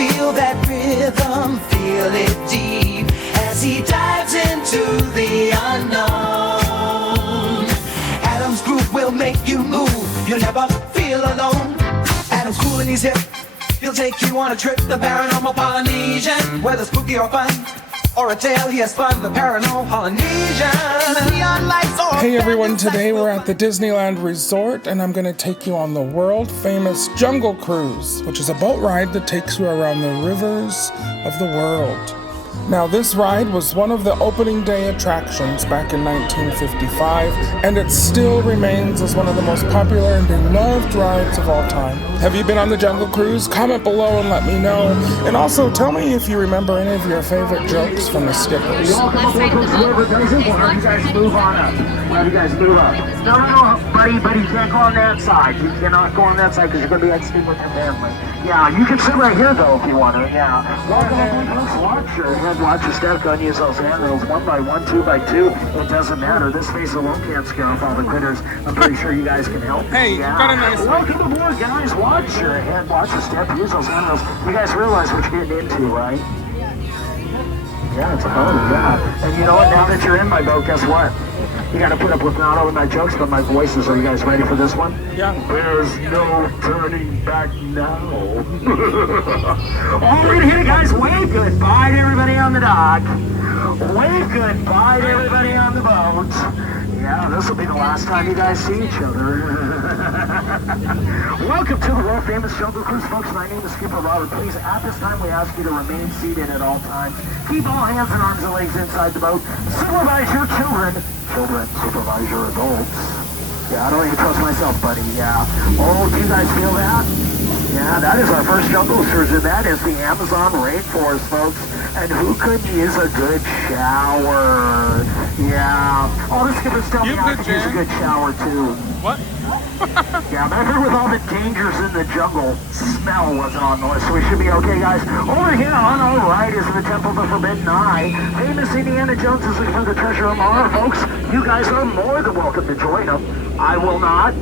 Feel that rhythm, feel it deep as he dives into the unknown. Adam's groove will make you move, you'll never feel alone. Adam's cool and he's hip, he'll take you on a trip. The paranormal Polynesian, whether spooky or fun, or a tale he has spun, the paranormal Polynesian. Hey everyone, today we're at the Disneyland Resort and I'm going to take you on the world famous Jungle Cruise, which is a boat ride that takes you around the rivers of the world. Now this ride was one of the opening day attractions back in 1955 and it still remains as one of the most popular and beloved rides of all time. Have you been on the Jungle Cruise? Comment below and let me know. And also tell me if you remember any of your favorite jokes from the skippers. Whoever doesn't, we'll have you guys move on up. We'll have you guys move up. No, buddy, you can't go on that side. You cannot go on that side because you're going to be exiting with your family. Yeah, you can sit right here though if you want to. Yeah. Watch your head, watch your step, go and use those handrails 1 by 1, 2 by 2. It doesn't matter. This face alone can't scare off all the critters. I'm pretty sure you guys can help. Hey, you've got a nice one. Welcome aboard, guys. Watch your head, watch your step, use those handrails. You guys realize what you're getting into, right? Yeah, it's a boat, yeah. And you know what? Now that you're in my boat, guess what? You gotta put up with not only my jokes, but my voices. Are you guys ready for this one? Yeah. There's no turning back now. Oh, we're gonna hit it, guys. Wave goodbye to everybody on the dock. Wave goodbye to everybody on the boat. Yeah, this will be the last time you guys see each other. Welcome to the world famous Jungle Cruise, folks. My name is Skipper Robert. Please, at this time, we ask you to remain seated at all times. Keep all hands and arms and legs inside the boat. Supervise your children. Children, supervise your adults. Yeah, I don't even trust myself, buddy. Yeah. Oh, do you guys feel that? Yeah, that is our first jungle cruise, and that is the Amazon rainforest, folks. And who could use a good shower? Yeah. All the skippers tell me I could use a good shower, too. What? Yeah, but I heard with all the dangers in the jungle, smell wasn't on noise, so we should be okay, guys. Over here on our right is the Temple of the Forbidden Eye. Famous Indiana Jones is looking for the treasure of Mara, folks. You guys are more than welcome to join him. I will not.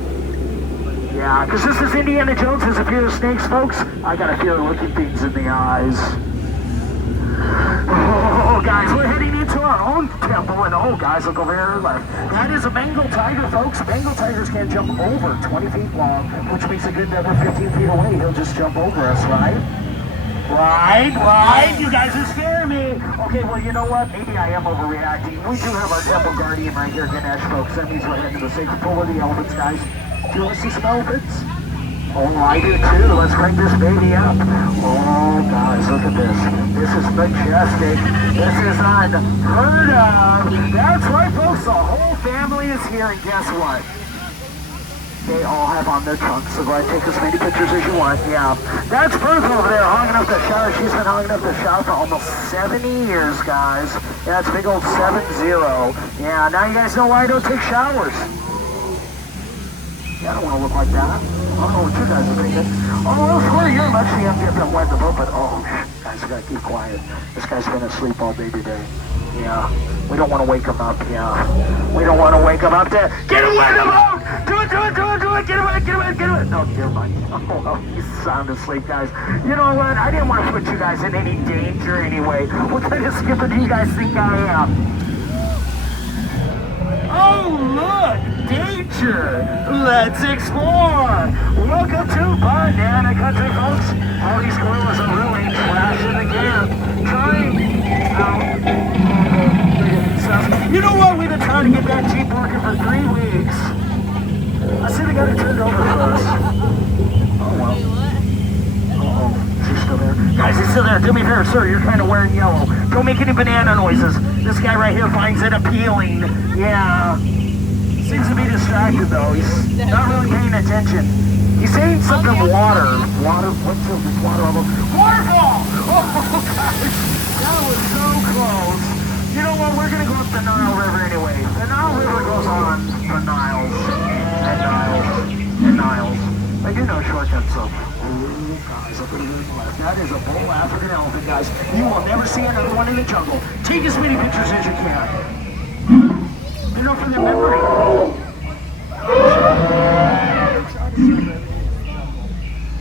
Yeah, because this is Indiana Jones, his fear of snakes, folks. I got a fear of looking things in the eyes. Oh, guys, we're heading into our own temple, and oh, guys, look over here left. That is a Bengal tiger, folks. Bengal tigers can't jump over 20 feet long, which means a good number 15 feet away, he'll just jump over us, right? Right? You guys are scaring me. Okay, well, you know what? Maybe I am overreacting. We do have our temple guardian right here, Ganesh, folks. That means we're heading to the sacred pool of the elephants, guys. Do you want to see some elephants? Oh, I do too. Let's crank this baby up. Oh, guys, look at this. This is majestic. This is unheard of. That's right, folks. The whole family is here, and guess what? They all have on their trunks, so go ahead and take as many pictures as you want. Yeah. That's Perth over there, hanging up the shower. She's been hanging up the shower for almost 70 years, guys. Yeah, it's big old 70. Yeah, now you guys know why I don't take showers. Yeah, I don't want to look like that. I don't know what you guys are thinking. Oh, I swear you're actually up here from wet the boat, but oh, guys, we gotta keep quiet. This guy's been asleep all day today. Yeah, we don't want to wake him up. Yeah, we don't want to wake him up. Get away the boat! Do it! Get away! No, never mind. Oh, well, he's sound asleep, guys. You know what? I didn't want to put you guys in any danger anyway. What kind of skipper do you guys think I am? Oh, look! Danger! Let's explore! Welcome to Banana Country, folks! All these gorillas are really trashing the camp. You know what? We've been trying to get that Jeep working for 3 weeks. I see they got it turned over for us. Oh, well. Uh-oh. Is he still there? Guys, he's still there. Do me a favor, sir. You're kind of wearing yellow. Don't make any banana noises. This guy right here finds it appealing. Yeah. Seems to be distracted, though. He's not really paying attention. He's saying something water. What's this water almost? Waterfall! Oh, guys. That was so close. You know what? We're going to go up the Nile River anyway. The Nile River goes on for Niles. And Niles. I do know shortcuts, so. Oh, guys, look at the left. That is a bull African elephant, guys. You will never see another one in the jungle. Take as many pictures as you can. You know, for their memory.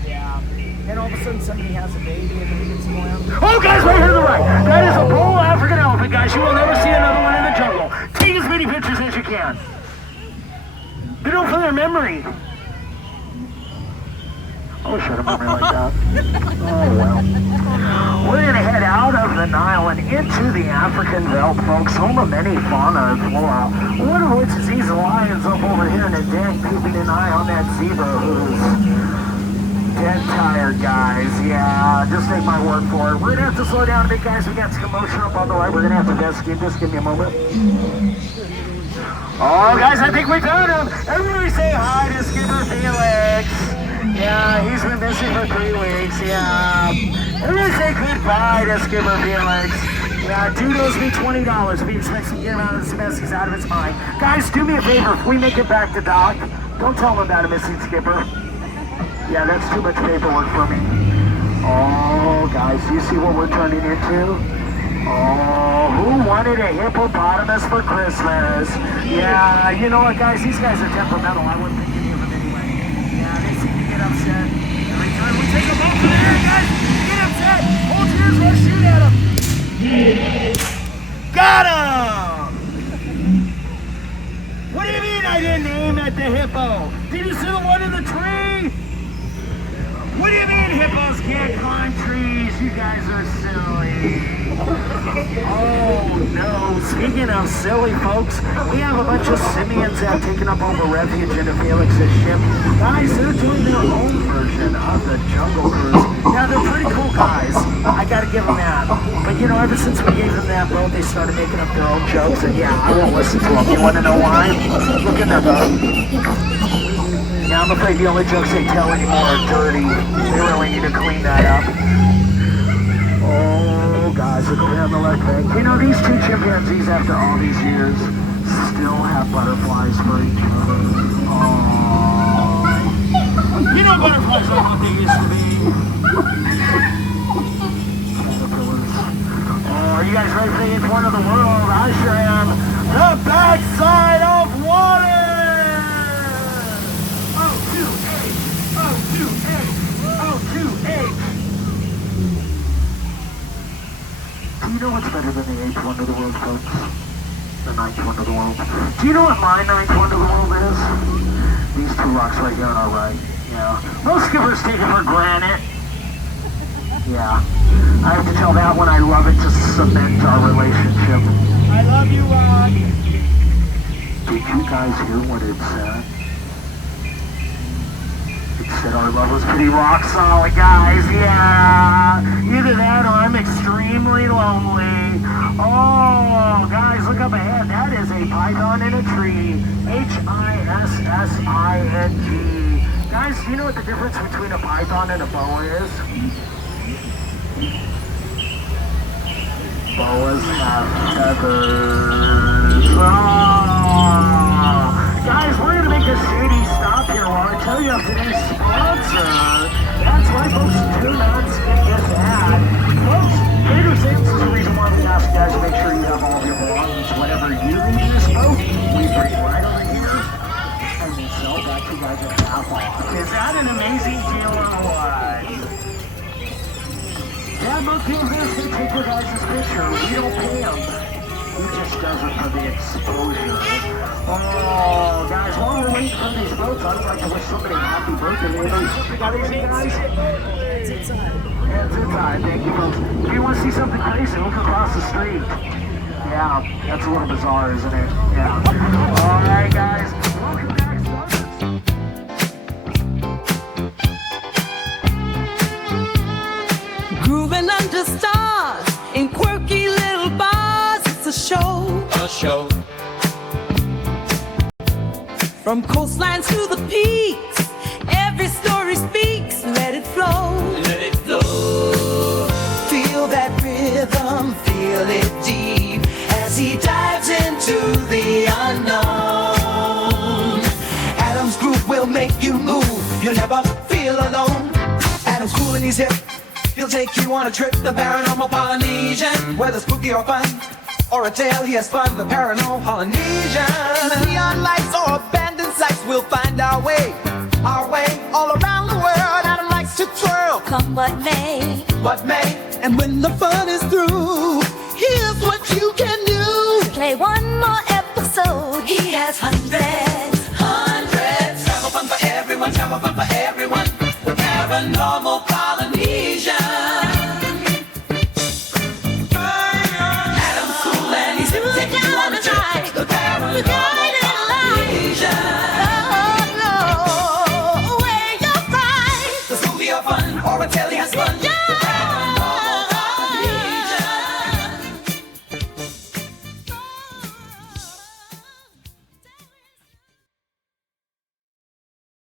Yeah. And all of a sudden, sudden somebody has a baby and then gets slammed. Oh, guys, right here to the right. That is a bull African elephant, guys. You will never see another one in the jungle. Take as many pictures as you can. They don't for their memory. Oh, shut a memory like that. Oh, well. We're going to head out of the Nile and into the African veldt, folks. Home of many fauna and flora. One of which is these lions up over here in a den keeping an eye on that zebra who's dead tired, guys. Yeah, just take my word for it. We're going to have to slow down a bit, guys. We got some commotion up on the right. We're going to have to investigate this. Give me a moment. Oh, guys, I think we found him. Everybody say hi to Skipper Felix. Yeah, he's been missing for 3 weeks, yeah. Everybody say goodbye to Skipper Felix. Yeah, dude owes me $20 if he expects me to get him out of this mess. He's out of his mind. Guys, do me a favor. If we make it back to dock, don't tell him about a missing skipper. Yeah, that's too much paperwork for me. Oh, guys, do you see what we're turning into? Oh, who wanted a hippopotamus for Christmas? Yeah, you know what, guys? These guys are temperamental. I wouldn't think any of them anyway. Yeah, they seem to get upset. Every time we take them off in the air, guys, get upset. Hold yours, let's shoot at them. Got him! What do you mean I didn't aim at the hippo? Did you see the one in the tree? What do you mean hippos can't climb trees? You guys are silly. Oh no, speaking of silly folks, we have a bunch of simians that have taken up over refuge into Felix's ship. Guys, they're doing their own version of the Jungle Cruise. Now they're pretty cool guys, I gotta give them that. But you know, ever since we gave them that boat, they started making up their own jokes, and yeah, I won't listen to them. You wanna know why? Look in their boat. Yeah, I'm afraid the only jokes they tell anymore are dirty. They really need to clean that up. Oh, guys, look over here on the left bank. You know, these two chimpanzees, after all these years, still have butterflies for each other. Oh. You know butterflies aren't what they used to be. Caterpillars. Oh, are you guys ready for the 8th wonder of the world? I sure am. The backside of water! Do you know what's better than the 8th wonder of the world, folks? The 9th wonder of the world. Do you know what my 9th wonder of the world is? These 2 rocks right here on our right. Yeah. Most skippers take it for granted. Yeah. I have to tell that one I love it to cement our relationship. I love you, Rock. Did you guys hear what it said? Said our love was pretty rock solid, guys. Yeah, either that or I'm extremely lonely. Oh, guys, look up ahead. That is a python in a tree. H-I-S-S-I-N-G. Guys, do you know what the difference between a python and a boa is? Boas have feathers. Oh. Guys, we're going to make a shady stop here while I tell you of today's sponsor. That's right, folks, do not skip this ad. Folks, Trader Sam's is the reason why we ask you guys to make sure you have all of your belongings. Whenever you leave this boat, we bring right over here and we sell back to you guys at half off. Is that an amazing deal or what? Dad, look here, to take your guys' picture. We don't pay them. He just does it for the exposure. Oh, guys, while we're waiting for these boats, I'd like to wish somebody a happy birthday. Anybody got anything nice? It's inside. Yeah, it's inside. Thank you, folks. If you want to see something crazy, look across the street. Yeah, that's a little bizarre, isn't it? Yeah. All right, guys. Welcome back, Starters. Grooving under stars in quirky little bars. It's a show. A show. From coastlines to the peaks, every story speaks. Let it flow. Let it flow. Feel that rhythm, feel it deep as he dives into the unknown. Adam's groove will make you move. You'll never feel alone. Adam's cool and he's hip. He'll take you on a trip, the paranormal Polynesian. Whether spooky or fun, or a tale, he has fun, the paranormal Polynesian. Neon lights or abandoned sites, we'll find our way all around the world. Adam likes to twirl. Come what may. What may? And when the fun is through, here's what you can do. Play one more episode. He has hundreds. Travel fun for everyone, travel fun for everyone. Paranormal